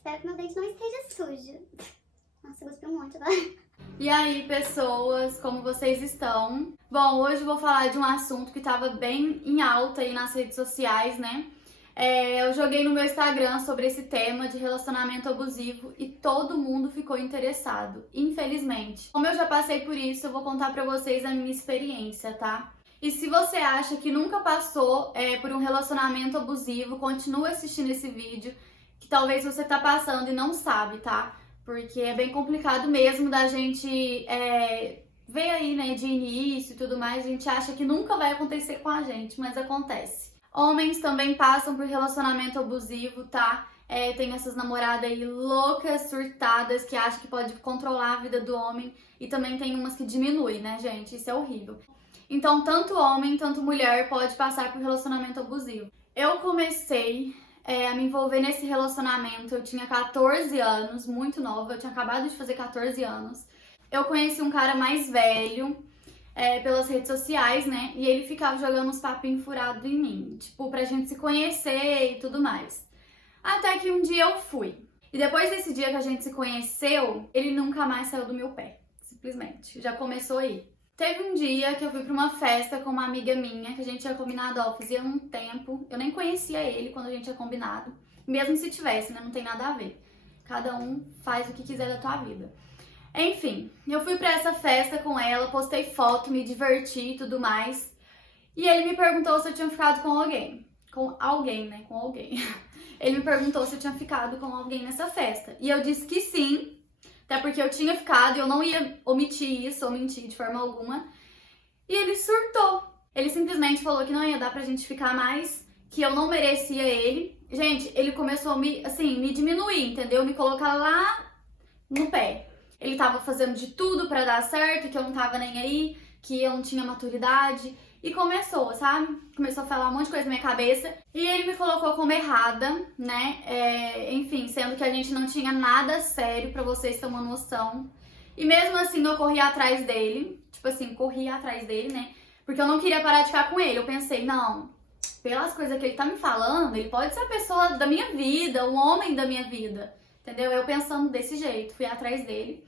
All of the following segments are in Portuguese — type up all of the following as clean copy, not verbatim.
Espero que meu dente não esteja sujo. Nossa, eu gostei um monte agora. E aí, pessoas, como vocês estão? Bom, hoje eu vou falar de um assunto que tava bem em alta aí nas redes sociais, né? Eu joguei no meu Instagram sobre esse tema de relacionamento abusivo e todo mundo ficou interessado, infelizmente. Como eu já passei por isso, eu vou contar pra vocês a minha experiência, tá? E se você acha que nunca passou por um relacionamento abusivo, continua assistindo esse vídeo, que talvez você tá passando e não sabe, tá? Porque é bem complicado mesmo da gente ver aí, né, de início e tudo mais. A gente acha que nunca vai acontecer com a gente, mas acontece. Homens também passam por relacionamento abusivo, tá? Tem essas namoradas aí loucas, surtadas, que acham que pode controlar a vida do homem. E também tem umas que diminuem, né, gente? Isso é horrível. Então, tanto homem, tanto mulher pode passar por relacionamento abusivo. Eu comecei a me envolver nesse relacionamento, eu tinha 14 anos, muito nova, eu tinha acabado de fazer 14 anos. Eu conheci um cara mais velho pelas redes sociais, né? E ele ficava jogando uns papinhos furados em mim, tipo, pra gente se conhecer e tudo mais. Até que um dia eu fui. E depois desse dia que a gente se conheceu, ele nunca mais saiu do meu pé, simplesmente. Já começou aí. Teve um dia que eu fui pra uma festa com uma amiga minha, que a gente tinha combinado, fazia um tempo. Eu nem conhecia ele quando a gente tinha combinado. Mesmo se tivesse, né? Não tem nada a ver. Cada um faz o que quiser da tua vida. Enfim, eu fui pra essa festa com ela, postei foto, me diverti e tudo mais. E ele me perguntou se eu tinha ficado com alguém. Com alguém, né? Com alguém. Ele me perguntou se eu tinha ficado com alguém nessa festa. E eu disse que sim. Até porque eu tinha ficado e eu não ia omitir isso ou mentir de forma alguma. E ele surtou. Ele simplesmente falou que não ia dar pra gente ficar mais, que eu não merecia ele. Gente, ele começou a me diminuir, entendeu? Me colocar lá no pé. Ele tava fazendo de tudo pra dar certo, que eu não tava nem aí, que eu não tinha maturidade. E começou, sabe? Começou a falar um monte de coisa na minha cabeça. E ele me colocou como errada, né? Enfim, sendo que a gente não tinha nada sério, pra vocês terem uma noção. E mesmo assim, eu corri atrás dele. Tipo assim, corri atrás dele, né? Porque eu não queria parar de ficar com ele. Eu pensei, não, pelas coisas que ele tá me falando, ele pode ser a pessoa da minha vida, o homem da minha vida. Entendeu? Eu pensando desse jeito, fui atrás dele.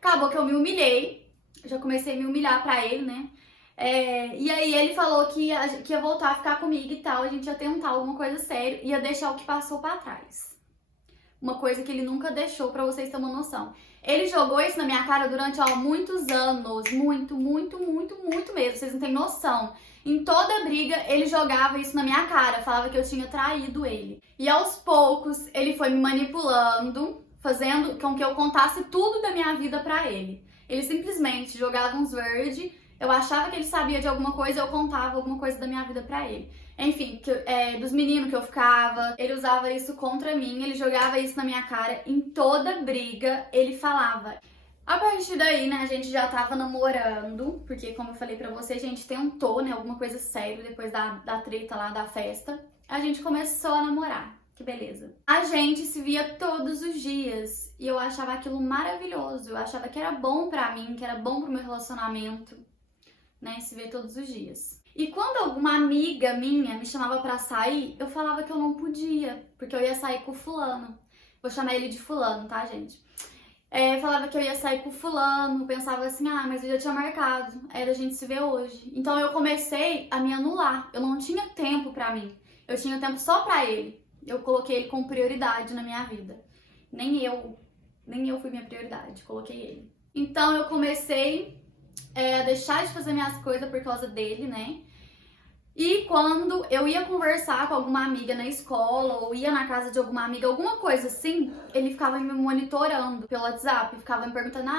Acabou que eu me humilhei. Já comecei a me humilhar pra ele, né? E aí ele falou que ia voltar a ficar comigo e tal, a gente ia tentar alguma coisa séria, ia deixar o que passou pra trás. Uma coisa que ele nunca deixou, pra vocês terem uma noção. Ele jogou isso na minha cara durante, muitos anos, muito mesmo, vocês não têm noção. Em toda briga, ele jogava isso na minha cara, falava que eu tinha traído ele. E aos poucos, ele foi me manipulando, fazendo com que eu contasse tudo da minha vida pra ele. Ele simplesmente jogava uns verdes. Eu achava que ele sabia de alguma coisa, eu contava alguma coisa da minha vida pra ele. Enfim, dos meninos que eu ficava, ele usava isso contra mim, ele jogava isso na minha cara. Em toda briga, ele falava. A partir daí, né, a gente já tava namorando, porque como eu falei pra você, a gente tentou, né, alguma coisa séria depois da treta lá da festa. A gente começou a namorar. Que beleza. A gente se via todos os dias e eu achava aquilo maravilhoso. Eu achava que era bom pra mim, que era bom pro meu relacionamento, né, se ver todos os dias. E quando alguma amiga minha me chamava pra sair, eu falava que eu não podia, porque eu ia sair com o fulano. Vou chamar ele de fulano, tá, gente? Falava que eu ia sair com o fulano, pensava assim, mas eu já tinha marcado, era a gente se ver hoje. Então eu comecei a me anular, eu não tinha tempo pra mim, eu tinha tempo só pra ele. Eu coloquei ele como prioridade na minha vida. Nem eu fui minha prioridade, coloquei ele. Então eu comecei a deixar de fazer minhas coisas por causa dele, né? E quando eu ia conversar com alguma amiga na escola ou ia na casa de alguma amiga, alguma coisa assim, ele ficava me monitorando pelo WhatsApp, ficava me perguntando,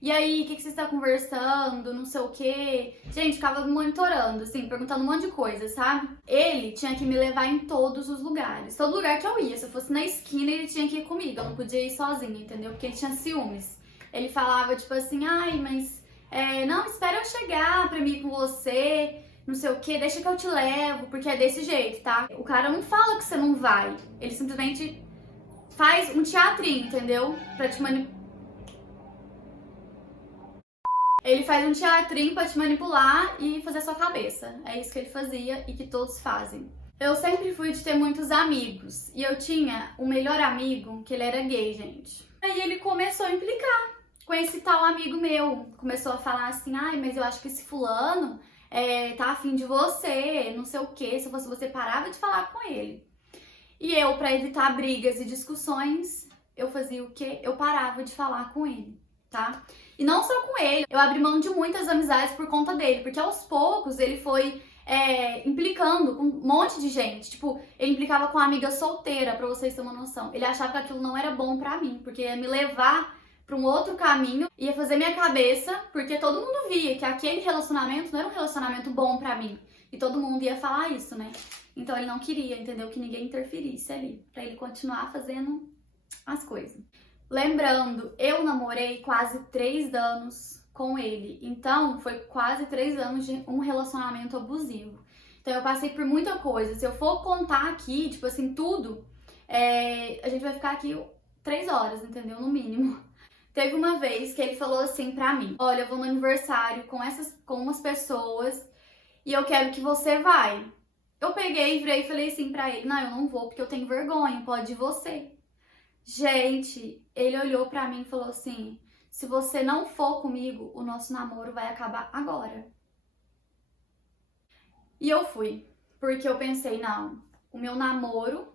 e aí, o que você está conversando, não sei o quê. Gente, ficava me monitorando, assim, perguntando um monte de coisa, sabe? Ele tinha que me levar em todos os lugares. Todo lugar que eu ia, se eu fosse na esquina, ele tinha que ir comigo, eu não podia ir sozinha, entendeu? Porque ele tinha ciúmes. Ele falava, tipo assim, mas... não, espera eu chegar pra mim ir com você, não sei o que, deixa que eu te levo, porque é desse jeito, tá? O cara não fala que você não vai, ele simplesmente faz um teatrinho, entendeu? Pra te manipular. Ele faz um teatrinho pra te manipular e fazer a sua cabeça. É isso que ele fazia e que todos fazem. Eu sempre fui de ter muitos amigos. E eu tinha um melhor amigo, que ele era gay, gente. Aí ele começou a implicar com esse tal amigo meu. Começou a falar assim, ai, mas eu acho que esse fulano tá afim de você, não sei o quê. Se fosse você, parava de falar com ele. E eu, pra evitar brigas e discussões, eu fazia o quê? Eu parava de falar com ele, tá? E não só com ele, eu abri mão de muitas amizades por conta dele. Porque aos poucos ele foi implicando com um monte de gente. Tipo, ele implicava com uma amiga solteira, pra vocês terem uma noção. Ele achava que aquilo não era bom pra mim, porque ia me levar pra um outro caminho, ia fazer minha cabeça, porque todo mundo via que aquele relacionamento não era um relacionamento bom pra mim. E todo mundo ia falar isso, né? Então ele não queria, entendeu? Que ninguém interferisse ali, pra ele continuar fazendo as coisas. Lembrando, eu namorei quase 3 anos com ele. Então, foi quase 3 anos de um relacionamento abusivo. Então, eu passei por muita coisa. Se eu for contar aqui, tipo assim, tudo, a gente vai ficar aqui 3 horas, entendeu? No mínimo. Teve uma vez que ele falou assim pra mim, olha, eu vou no aniversário com umas pessoas e eu quero que você vai. Eu peguei, virei e falei assim pra ele, não, eu não vou porque eu tenho vergonha, pode ir você. Gente, ele olhou pra mim e falou assim, se você não for comigo, o nosso namoro vai acabar agora. E eu fui, porque eu pensei, não, o meu namoro,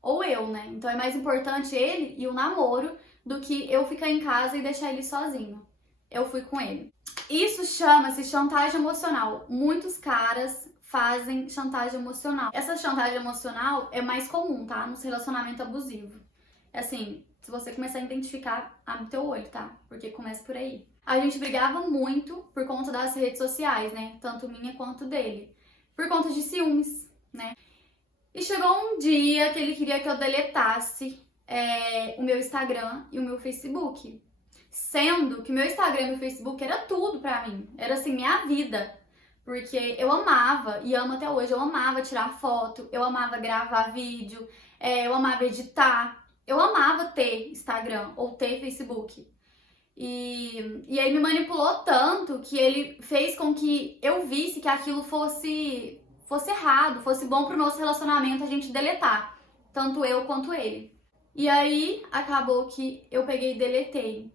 ou eu, né? Então é mais importante ele e o namoro do que eu ficar em casa e deixar ele sozinho. Eu fui com ele. Isso chama-se chantagem emocional. Muitos caras fazem chantagem emocional. Essa chantagem emocional é mais comum, tá? Nos relacionamentos abusivos. Assim, se você começar a identificar, abre teu olho, tá? Porque começa por aí. A gente brigava muito por conta das redes sociais, né? Tanto minha quanto dele. Por conta de ciúmes, né? E chegou um dia que ele queria que eu deletasse o meu Instagram e o meu Facebook. Sendo que o meu Instagram e o meu Facebook era tudo pra mim. Era assim, minha vida. Porque eu amava, e amo até hoje, eu amava tirar foto, eu amava gravar vídeo, eu amava editar. Eu amava ter Instagram ou ter Facebook. E ele me manipulou tanto que ele fez com que eu visse que aquilo fosse errado, fosse bom pro nosso relacionamento a gente deletar. Tanto eu quanto ele. E aí acabou que eu peguei e deletei.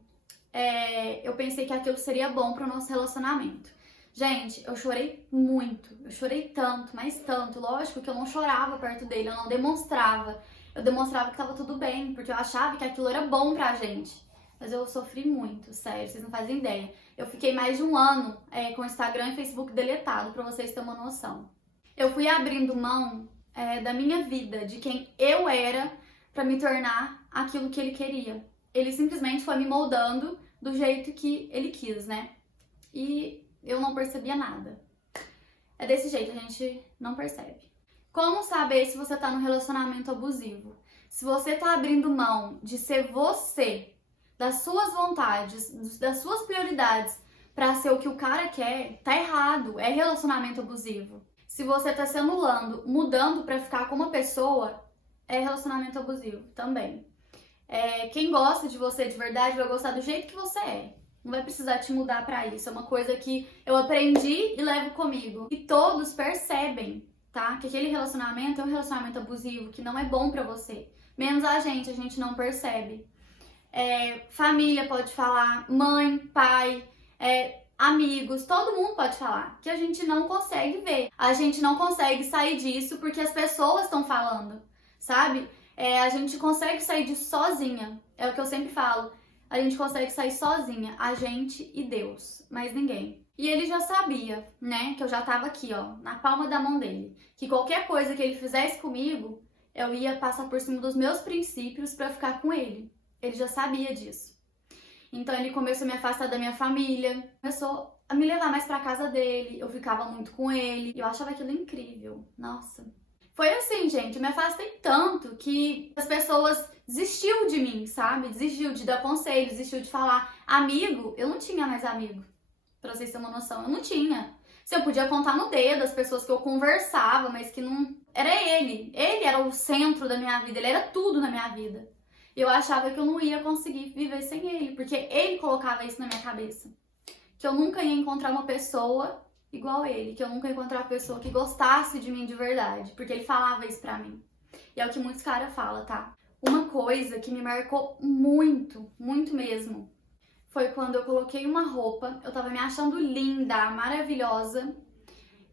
Eu pensei que aquilo seria bom pro nosso relacionamento. Gente, eu chorei muito. Eu chorei tanto, mas tanto. Lógico que eu não chorava perto dele, eu não demonstrava. Eu demonstrava que tava tudo bem, porque eu achava que aquilo era bom pra gente. Mas eu sofri muito, sério, vocês não fazem ideia. Eu fiquei mais de um ano com o Instagram e Facebook deletado, pra vocês terem uma noção. Eu fui abrindo mão da minha vida, de quem eu era, pra me tornar aquilo que ele queria. Ele simplesmente foi me moldando do jeito que ele quis, né? E eu não percebia nada. É desse jeito, a gente não percebe. Como saber se você tá num relacionamento abusivo? Se você tá abrindo mão de ser você, das suas vontades, das suas prioridades, pra ser o que o cara quer, tá errado. É relacionamento abusivo. Se você tá se anulando, mudando pra ficar com uma pessoa, é relacionamento abusivo também. Quem gosta de você de verdade vai gostar do jeito que você é. Não vai precisar te mudar pra isso. É uma coisa que eu aprendi e levo comigo. E todos percebem, tá? Que aquele relacionamento é um relacionamento abusivo, que não é bom pra você. Menos a gente não percebe. Família pode falar, mãe, pai, amigos, todo mundo pode falar. Que a gente não consegue ver. A gente não consegue sair disso porque as pessoas estão falando, sabe? A gente consegue sair disso sozinha. É o que eu sempre falo. A gente consegue sair sozinha, a gente e Deus, mais ninguém. E ele já sabia, né, que eu já tava aqui, ó, na palma da mão dele. Que qualquer coisa que ele fizesse comigo, eu ia passar por cima dos meus princípios pra ficar com ele. Ele já sabia disso. Então ele começou a me afastar da minha família, começou a me levar mais pra casa dele, eu ficava muito com ele, eu achava aquilo incrível, nossa. Foi assim, gente, eu me afastei tanto que as pessoas desistiu de mim, sabe? Desistiu de dar conselho, desistiu de falar. Amigo, eu não tinha mais amigo, pra vocês terem uma noção, eu não tinha. Se eu podia contar no dedo as pessoas que eu conversava, mas que não... Era ele era o centro da minha vida, ele era tudo na minha vida. E eu achava que eu não ia conseguir viver sem ele, porque ele colocava isso na minha cabeça. Que eu nunca ia encontrar uma pessoa igual ele, que eu nunca encontrei uma pessoa que gostasse de mim de verdade, porque ele falava isso pra mim. E é o que muitos caras falam, tá? Uma coisa que me marcou muito, muito mesmo, foi quando eu coloquei uma roupa, eu tava me achando linda, maravilhosa,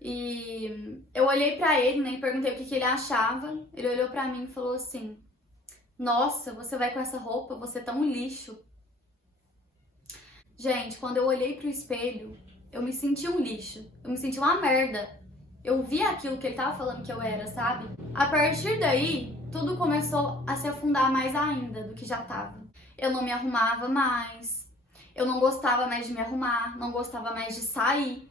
e eu olhei pra ele, né, e perguntei o que ele achava. Ele olhou pra mim e falou assim: nossa, você vai com essa roupa, você tá um lixo. Gente, quando eu olhei pro espelho, eu me senti um lixo, eu me senti uma merda. Eu vi aquilo que ele tava falando que eu era, sabe? A partir daí, tudo começou a se afundar mais ainda do que já tava. Eu não me arrumava mais, eu não gostava mais de me arrumar, não gostava mais de sair.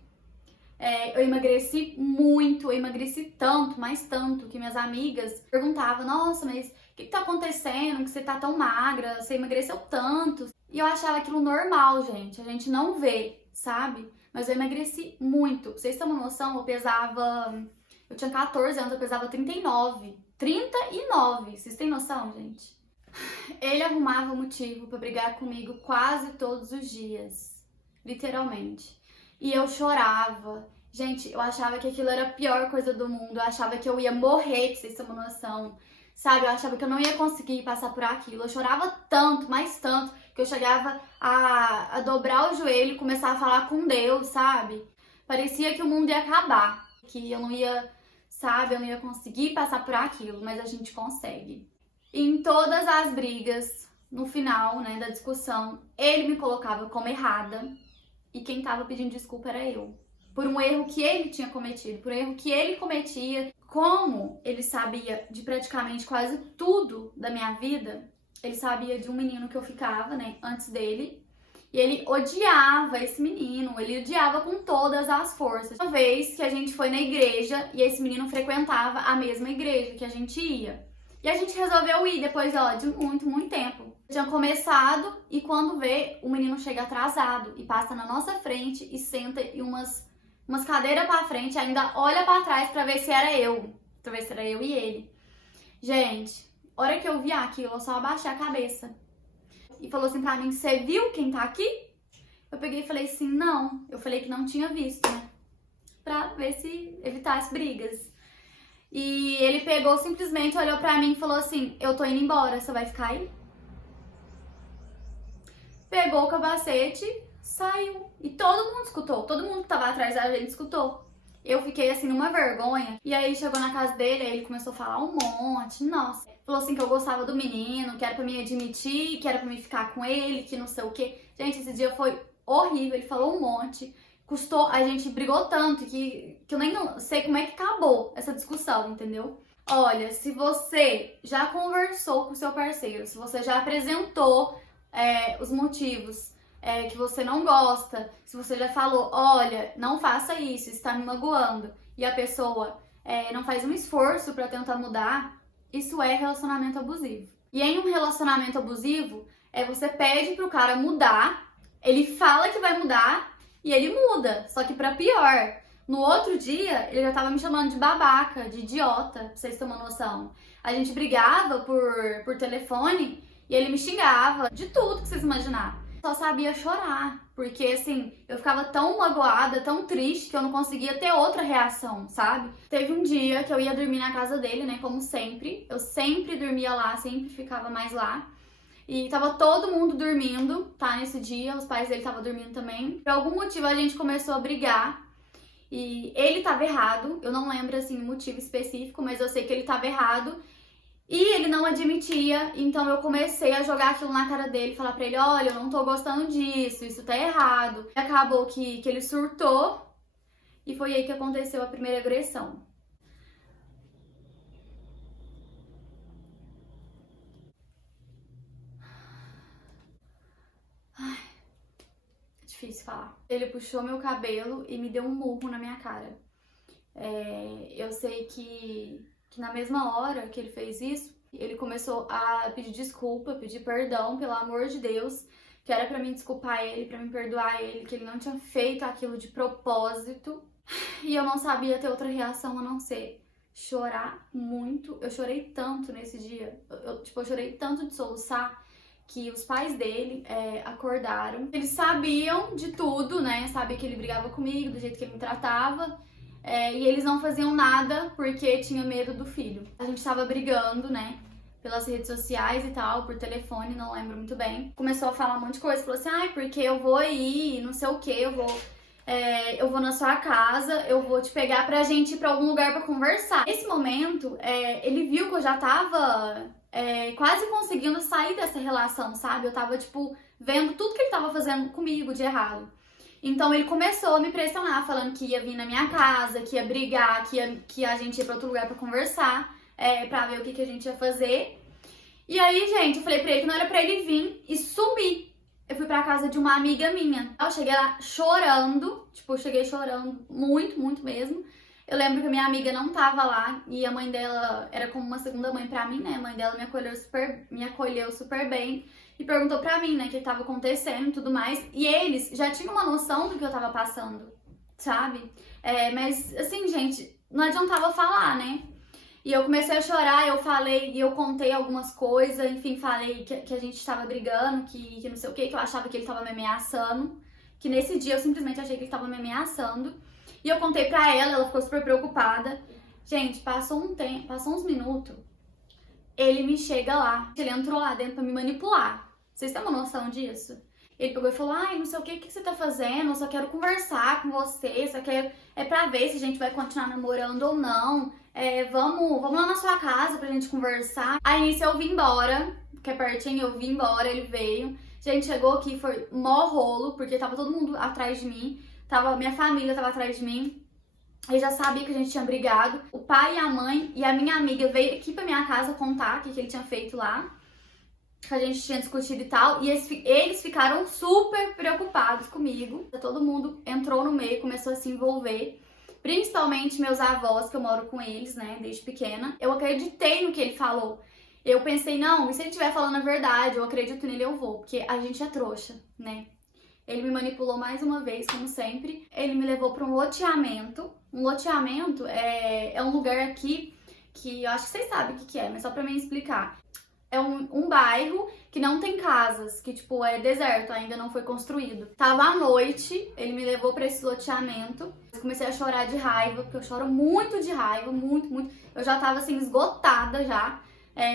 Eu emagreci muito, eu emagreci tanto, mais tanto, que minhas amigas perguntavam: nossa, mas o que tá acontecendo? Que você tá tão magra, você emagreceu tanto. E eu achava aquilo normal, gente, a gente não vê, sabe? Mas eu emagreci muito. Pra vocês terem uma noção, eu tinha 14 anos, eu pesava 39. 39, vocês têm noção, gente? Ele arrumava motivo pra brigar comigo quase todos os dias, literalmente. E eu chorava. Gente, eu achava que aquilo era a pior coisa do mundo. Eu achava que eu ia morrer, pra vocês terem uma noção. Sabe, eu achava que eu não ia conseguir passar por aquilo. Eu chorava tanto, mais tanto, que eu chegava a dobrar o joelho e começar a falar com Deus, sabe? Parecia que o mundo ia acabar. Que eu não ia, sabe, eu não ia conseguir passar por aquilo. Mas a gente consegue. E em todas as brigas, no final, né, da discussão, ele me colocava como errada. E quem tava pedindo desculpa era eu. Por um erro que ele tinha cometido, por um erro que ele cometia. Como ele sabia de praticamente quase tudo da minha vida, ele sabia de um menino que eu ficava, né, antes dele. E ele odiava esse menino, ele odiava com todas as forças. Uma vez que a gente foi na igreja e esse menino frequentava a mesma igreja que a gente ia. E a gente resolveu ir depois, ó, de muito, muito tempo. Tinha começado e quando vê, o menino chega atrasado e passa na nossa frente e senta em umas cadeiras pra frente, ainda olha pra trás pra ver se era eu. Pra ver se era eu e ele. Gente, a hora que eu vi aquilo, eu só abaixei a cabeça. E falou assim pra mim: você viu quem tá aqui? Eu peguei e falei assim: não. Eu falei que não tinha visto, né? Pra ver se evitasse brigas. E ele pegou, simplesmente olhou pra mim e falou assim: eu tô indo embora, você vai ficar aí? Pegou o capacete, saiu. E todo mundo escutou. Todo mundo que tava atrás da gente escutou. Eu fiquei assim numa vergonha. E aí chegou na casa dele, aí ele começou a falar um monte. Nossa. Falou assim que eu gostava do menino, que era pra me admitir, que era pra me ficar com ele, que não sei o quê. Gente, esse dia foi horrível. Ele falou um monte. Custou, a gente brigou tanto que eu nem sei como é que acabou essa discussão, entendeu? Olha, se você já conversou com o seu parceiro, se você já apresentou os motivos que você não gosta, se você já falou: olha, não faça isso está me magoando, e a pessoa não faz um esforço pra tentar mudar, isso é relacionamento abusivo. E em um relacionamento abusivo, você pede pro cara mudar, ele fala que vai mudar e ele muda, só que pra pior. No outro dia, ele já tava me chamando de babaca, de idiota, pra vocês terem uma noção. A gente brigava por telefone e ele me xingava de tudo que vocês imaginarem. Só sabia chorar, porque assim, eu ficava tão magoada, tão triste, que eu não conseguia ter outra reação, sabe? Teve um dia que eu ia dormir na casa dele, né, como sempre. Eu sempre dormia lá, sempre ficava mais lá. E tava todo mundo dormindo, tá, nesse dia, os pais dele estavam dormindo também. Por algum motivo a gente começou a brigar. E ele tava errado, eu não lembro assim o motivo específico, mas eu sei que ele tava errado. E ele não admitia, então eu comecei a jogar aquilo na cara dele, falar pra ele: olha, eu não tô gostando disso, isso tá errado. E acabou que ele surtou e foi aí que aconteceu a primeira agressão. Ai, é difícil falar. Ele puxou meu cabelo e me deu um murro na minha cara. Eu sei que na mesma hora que ele fez isso, ele começou a pedir desculpa, pedir perdão, pelo amor de Deus, que era pra mim desculpar ele, pra mim perdoar ele, que ele não tinha feito aquilo de propósito. E eu não sabia ter outra reação a não ser chorar muito. Eu chorei tanto nesse dia, eu chorei tanto de soluçar, que os pais dele acordaram. Eles sabiam de tudo, né? Sabia que ele brigava comigo, do jeito que ele me tratava. E eles não faziam nada porque tinha medo do filho. A gente tava brigando, né? Pelas redes sociais e tal, por telefone, não lembro muito bem. Começou a falar um monte de coisa, falou assim, ai, porque eu vou aí, não sei o que, eu vou na sua casa, eu vou te pegar pra gente ir pra algum lugar pra conversar. Nesse momento, ele viu que eu já tava quase conseguindo sair dessa relação, sabe? Eu tava, tipo, vendo tudo que ele tava fazendo comigo de errado. Então ele começou a me pressionar, falando que ia vir na minha casa, que ia brigar, que a gente ia pra outro lugar pra conversar. Pra ver o que a gente ia fazer. E aí, gente, eu falei pra ele que não era pra ele vir e sumir. Eu fui pra casa de uma amiga minha. Eu cheguei lá chorando, tipo, eu cheguei chorando muito, muito mesmo. Eu lembro que a minha amiga não tava lá e a mãe dela era como uma segunda mãe pra mim, né? A mãe dela me acolheu super bem e perguntou pra mim, né, o que tava acontecendo e tudo mais. E eles já tinham uma noção do que eu tava passando, sabe? Mas, assim, gente, não adiantava falar, né? E eu comecei a chorar, eu falei, e eu contei algumas coisas, enfim, falei que a gente tava brigando, que não sei o que eu achava que ele tava me ameaçando, que nesse dia eu simplesmente achei que ele tava me ameaçando. E eu contei pra ela ficou super preocupada. Gente, passou um tempo, passou uns minutos, ele me chega lá, ele entrou lá dentro pra me manipular. Vocês têm uma noção disso? Ele pegou e falou, ai, não sei o que você tá fazendo, eu só quero conversar com você, só quero, pra ver se a gente vai continuar namorando ou não. Vamos lá na sua casa pra gente conversar. Aí nisso eu vim embora, que é pertinho, eu vim embora, ele veio. Gente, chegou aqui, foi mó rolo, porque tava todo mundo atrás de mim, minha família tava atrás de mim. Eu já sabia que a gente tinha brigado. O pai e a mãe e a minha amiga veio aqui pra minha casa contar o que ele tinha feito lá, que a gente tinha discutido e tal, e eles ficaram super preocupados comigo. Todo mundo entrou no meio, começou a se envolver, principalmente meus avós, que eu moro com eles, né, desde pequena. Eu acreditei no que ele falou. Eu pensei, não, e se ele estiver falando a verdade, eu acredito nele, eu vou, porque a gente é trouxa, né? Ele me manipulou mais uma vez, como sempre. Ele me levou para um loteamento. Um loteamento é um lugar aqui que eu acho que vocês sabem o que é, mas só pra mim explicar. É um bairro que não tem casas, que tipo é deserto, ainda não foi construído. Tava à noite, ele me levou pra esse loteamento. Eu comecei a chorar de raiva, porque eu choro muito de raiva, muito, muito. Eu já tava assim esgotada já,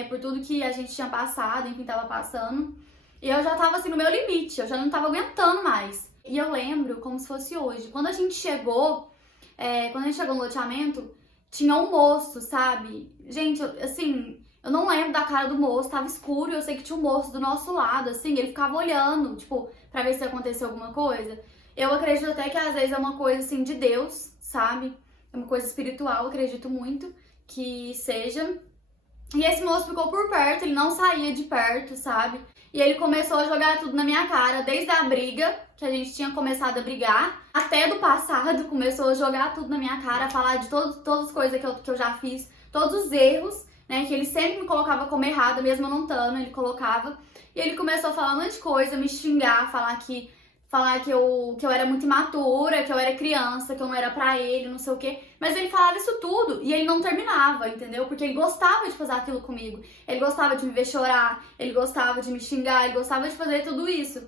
por tudo que a gente tinha passado, enfim, tava passando. E eu já tava assim no meu limite, eu já não tava aguentando mais. E eu lembro como se fosse hoje. Quando a gente chegou no loteamento, tinha um moço, sabe? Gente, eu não lembro da cara do moço, tava escuro, eu sei que tinha um moço do nosso lado, assim, ele ficava olhando, tipo, pra ver se aconteceu alguma coisa. Eu acredito até que às vezes é uma coisa, assim, de Deus, sabe? É uma coisa espiritual, acredito muito que seja. E esse moço ficou por perto, ele não saía de perto, sabe? E ele começou a jogar tudo na minha cara, desde a briga, que a gente tinha começado a brigar, até do passado, começou a jogar tudo na minha cara, a falar de todas as coisas que eu já fiz, todos os erros, né, que ele sempre me colocava como errada, mesmo eu não estando, ele colocava. E ele começou a falar um monte de coisa, me xingar, falar que eu era muito imatura, que eu era criança, que eu não era pra ele, não sei o quê. Mas ele falava isso tudo e ele não terminava, entendeu? Porque ele gostava de fazer aquilo comigo. Ele gostava de me ver chorar, ele gostava de me xingar, ele gostava de fazer tudo isso.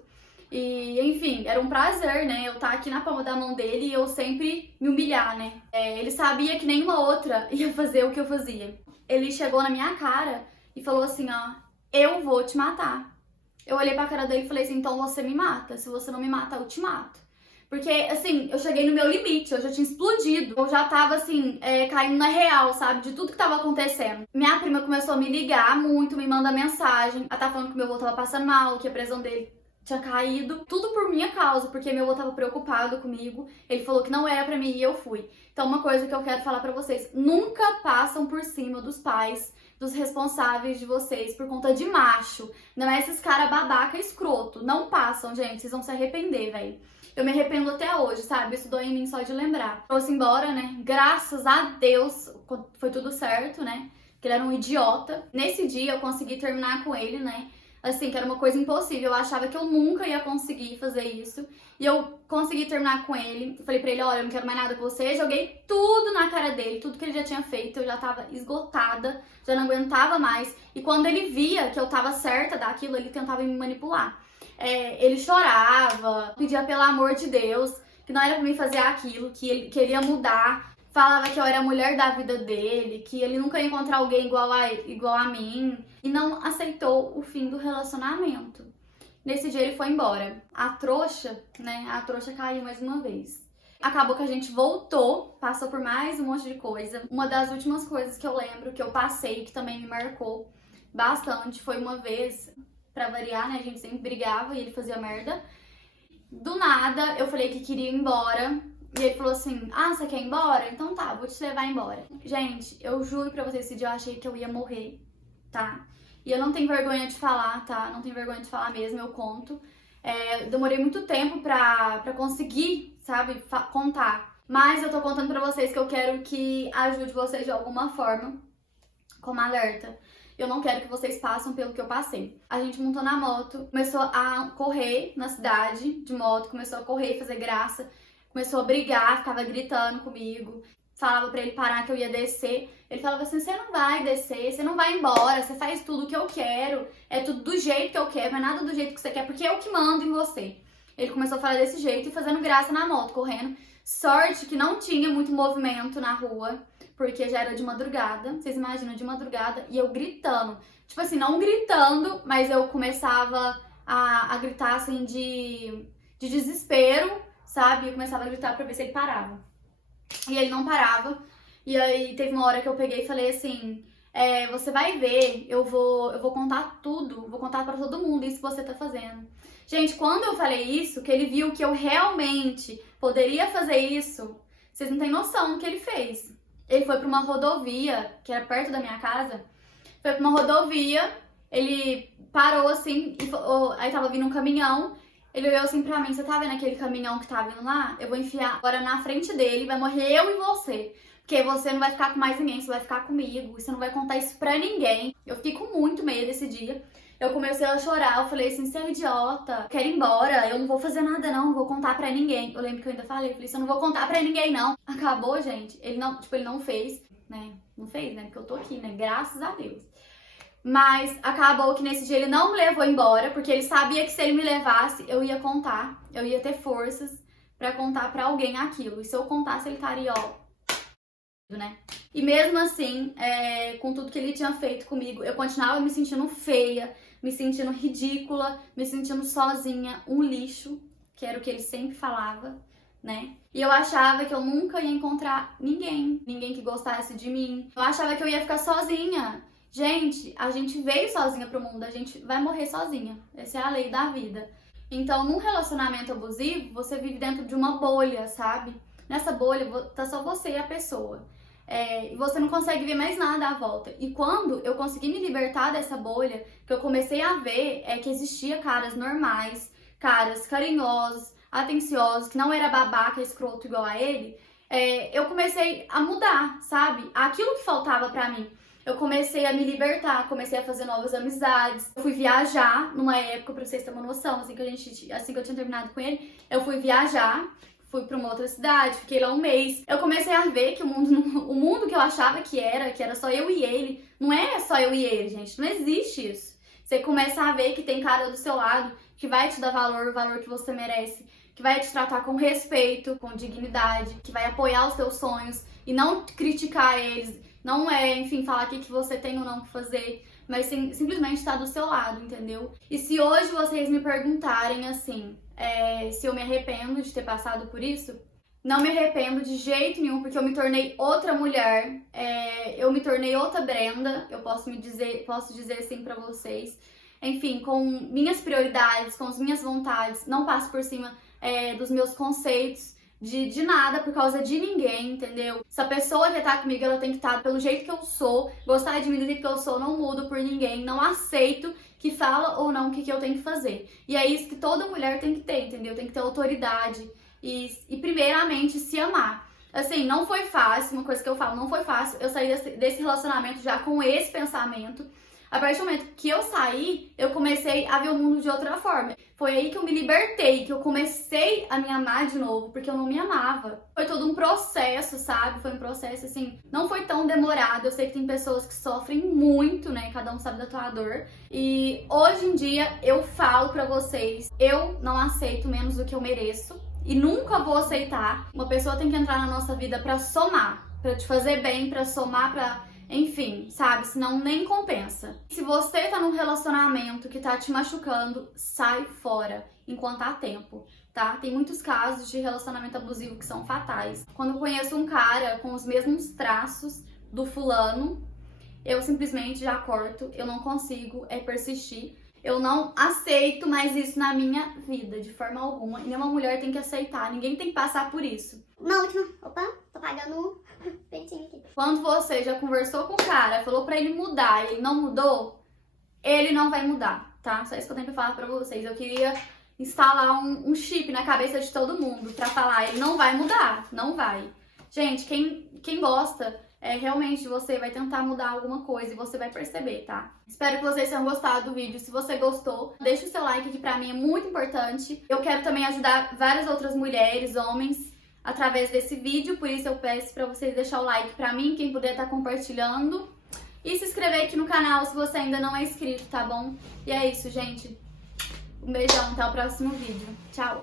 E, enfim, era um prazer, né? Eu estar aqui na palma da mão dele e eu sempre me humilhar, né? Ele sabia que nenhuma outra ia fazer o que eu fazia. Ele chegou na minha cara e falou assim, ó, eu vou te matar. Eu olhei pra cara dele e falei assim, então você me mata. Se você não me mata, eu te mato. Porque, assim, eu cheguei no meu limite, eu já tinha explodido. Eu já tava, assim, caindo na real, sabe? De tudo que tava acontecendo. Minha prima começou a me ligar muito, me manda mensagem. Ela tá falando que meu avô tava passando mal, que a prisão dele tinha caído. Tudo por minha causa, porque meu avô tava preocupado comigo. Ele falou que não era pra mim e eu fui. Então, uma coisa que eu quero falar pra vocês. Nunca passam por cima dos pais, dos responsáveis de vocês por conta de macho. Não é esses cara babaca escroto. Não passam, gente. Vocês vão se arrepender, velho. Eu me arrependo até hoje, sabe? Isso dói em mim só de lembrar. Trouxe embora, né? Graças a Deus foi tudo certo, né? Que ele era um idiota. Nesse dia eu consegui terminar com ele, né? assim, que era uma coisa impossível. Eu achava que eu nunca ia conseguir fazer isso. E eu consegui terminar com ele. Eu falei pra ele, olha, eu não quero mais nada com você. Joguei tudo na cara dele, tudo que ele já tinha feito. Eu já tava esgotada, já não aguentava mais. E quando ele via que eu tava certa daquilo, ele tentava me manipular. Ele chorava, pedia pelo amor de Deus, que não era pra mim fazer aquilo, que ele queria mudar. Falava que eu era a mulher da vida dele, que ele nunca ia encontrar alguém igual a mim. E não aceitou o fim do relacionamento. Nesse dia ele foi embora. A trouxa, né? A trouxa caiu mais uma vez. Acabou que a gente voltou, passou por mais um monte de coisa. Uma das últimas coisas que eu lembro, que eu passei, que também me marcou bastante, foi uma vez, pra variar, né? A gente sempre brigava e ele fazia merda. Do nada, eu falei que queria ir embora. E ele falou assim, ah, você quer ir embora? Então tá, vou te levar embora. Gente, eu juro pra vocês, esse dia eu achei que eu ia morrer, tá? E eu não tenho vergonha de falar, tá? Não tenho vergonha de falar mesmo, eu conto. Eu demorei muito tempo pra conseguir, sabe, contar. Mas eu tô contando pra vocês que eu quero que ajude vocês de alguma forma, como alerta. Eu não quero que vocês passem pelo que eu passei. A gente montou na moto, começou a correr na cidade de moto, começou a correr, fazer graça. Começou a brigar, ficava gritando comigo. Falava pra ele parar que eu ia descer. Ele falava assim, você não vai descer, você não vai embora, você faz tudo o que eu quero. É tudo do jeito que eu quero, não é nada do jeito que você quer, porque eu que mando em você. Ele começou a falar desse jeito e fazendo graça na moto, correndo. Sorte que não tinha muito movimento na rua, porque já era de madrugada. Vocês imaginam, de madrugada, e eu gritando. Tipo assim, não gritando, mas eu começava a gritar assim de desespero, sabe? Eu começava a gritar pra ver se ele parava. E ele não parava. E aí teve uma hora que eu peguei e falei assim, você vai ver, eu vou contar tudo, vou contar pra todo mundo isso que você tá fazendo. Gente, quando eu falei isso, que ele viu que eu realmente poderia fazer isso, vocês não têm noção do que ele fez. Ele foi pra uma rodovia, que era perto da minha casa, foi pra uma rodovia, ele parou assim, aí tava vindo um caminhão. Ele olhou assim pra mim, você tá vendo aquele caminhão que tá vindo lá? Eu vou enfiar agora na frente dele, vai morrer eu e você. Porque você não vai ficar com mais ninguém, você vai ficar comigo, e você não vai contar isso pra ninguém. Eu fiquei com muito medo esse dia. Eu comecei a chorar, eu falei assim, você é idiota, quero ir embora, eu não vou fazer nada não vou contar pra ninguém. Eu lembro que eu ainda falei, eu falei assim, eu não vou contar pra ninguém não. Acabou, gente, ele não fez, né? Não fez, né? Porque eu tô aqui, né? Graças a Deus. Mas acabou que nesse dia ele não me levou embora, porque ele sabia que se ele me levasse, eu ia contar, eu ia ter forças pra contar pra alguém aquilo. E se eu contasse, ele estaria, ó, né? E mesmo assim, com tudo que ele tinha feito comigo, eu continuava me sentindo feia, me sentindo ridícula, me sentindo sozinha, um lixo, que era o que ele sempre falava, né? E eu achava que eu nunca ia encontrar ninguém que gostasse de mim. Eu achava que eu ia ficar sozinha. Gente, a gente veio sozinha pro mundo, a gente vai morrer sozinha. Essa é a lei da vida. Então, num relacionamento abusivo, você vive dentro de uma bolha, sabe? Nessa bolha, tá só você e a pessoa. E você não consegue ver mais nada à volta. E quando eu consegui me libertar dessa bolha, que eu comecei a ver que existia caras normais, caras carinhosos, atenciosos, que não era babaca, escroto igual a ele, eu comecei a mudar, sabe? Aquilo que faltava pra mim. Eu comecei a me libertar, comecei a fazer novas amizades. Eu fui viajar numa época, pra vocês terem uma noção, assim que eu tinha terminado com ele, eu fui viajar, fui pra uma outra cidade, fiquei lá um mês. Eu comecei a ver que o mundo que eu achava que era só eu e ele, não é só eu e ele, gente, não existe isso. Você começa a ver que tem cara do seu lado que vai te dar valor, o valor que você merece, que vai te tratar com respeito, com dignidade, que vai apoiar os seus sonhos e não criticar eles. Não enfim, falar o que você tem ou não que fazer, mas simplesmente estar do seu lado, entendeu? E se hoje vocês me perguntarem, assim, se eu me arrependo de ter passado por isso, não me arrependo de jeito nenhum, porque eu me tornei outra mulher, eu me tornei outra Brenda, eu posso dizer assim pra vocês. Enfim, com minhas prioridades, com as minhas vontades, não passo por cima dos meus conceitos, de nada por causa de ninguém, entendeu? Se a pessoa quer estar comigo, ela tem que estar pelo jeito que eu sou, gostar de mim do jeito que eu sou, não mudo por ninguém, não aceito que fala ou não o que eu tenho que fazer. E é isso que toda mulher tem que ter, entendeu? Tem que ter autoridade e primeiramente se amar. Assim, não foi fácil, uma coisa que eu falo, não foi fácil eu sair desse relacionamento já com esse pensamento. A partir do momento que eu saí, eu comecei a ver o mundo de outra forma. Foi aí que eu me libertei, que eu comecei a me amar de novo, porque eu não me amava. Foi todo um processo, sabe? Foi um processo, assim, não foi tão demorado. Eu sei que tem pessoas que sofrem muito, né? Cada um sabe da tua dor. E hoje em dia, eu falo pra vocês, eu não aceito menos do que eu mereço. E nunca vou aceitar. Uma pessoa tem que entrar na nossa vida pra somar, pra te fazer bem, pra somar, pra... Enfim, sabe? Senão nem compensa. Se você tá num relacionamento que tá te machucando, sai fora enquanto há tempo, tá? Tem muitos casos de relacionamento abusivo que são fatais. Quando eu conheço um cara com os mesmos traços do fulano, eu simplesmente já corto. Eu não consigo persistir. Eu não aceito mais isso na minha vida, de forma alguma. E nenhuma mulher tem que aceitar. Ninguém tem que passar por isso. Uma última. Opa, tô pagando peitinho aqui. Quando você já conversou com o cara, falou pra ele mudar e ele não mudou, ele não vai mudar, tá? Só isso que eu tenho pra falar pra vocês. Eu queria instalar um chip na cabeça de todo mundo pra falar, ele não vai mudar, não vai. Gente, quem gosta realmente de você vai tentar mudar alguma coisa e você vai perceber, tá? Espero que vocês tenham gostado do vídeo. Se você gostou, deixa o seu like, que pra mim é muito importante. Eu quero também ajudar várias outras mulheres, homens, através desse vídeo, por isso eu peço pra vocês deixar o like pra mim, quem puder tá compartilhando. E se inscrever aqui no canal se você ainda não é inscrito, tá bom? E é isso, gente. Um beijão, até o próximo vídeo. Tchau!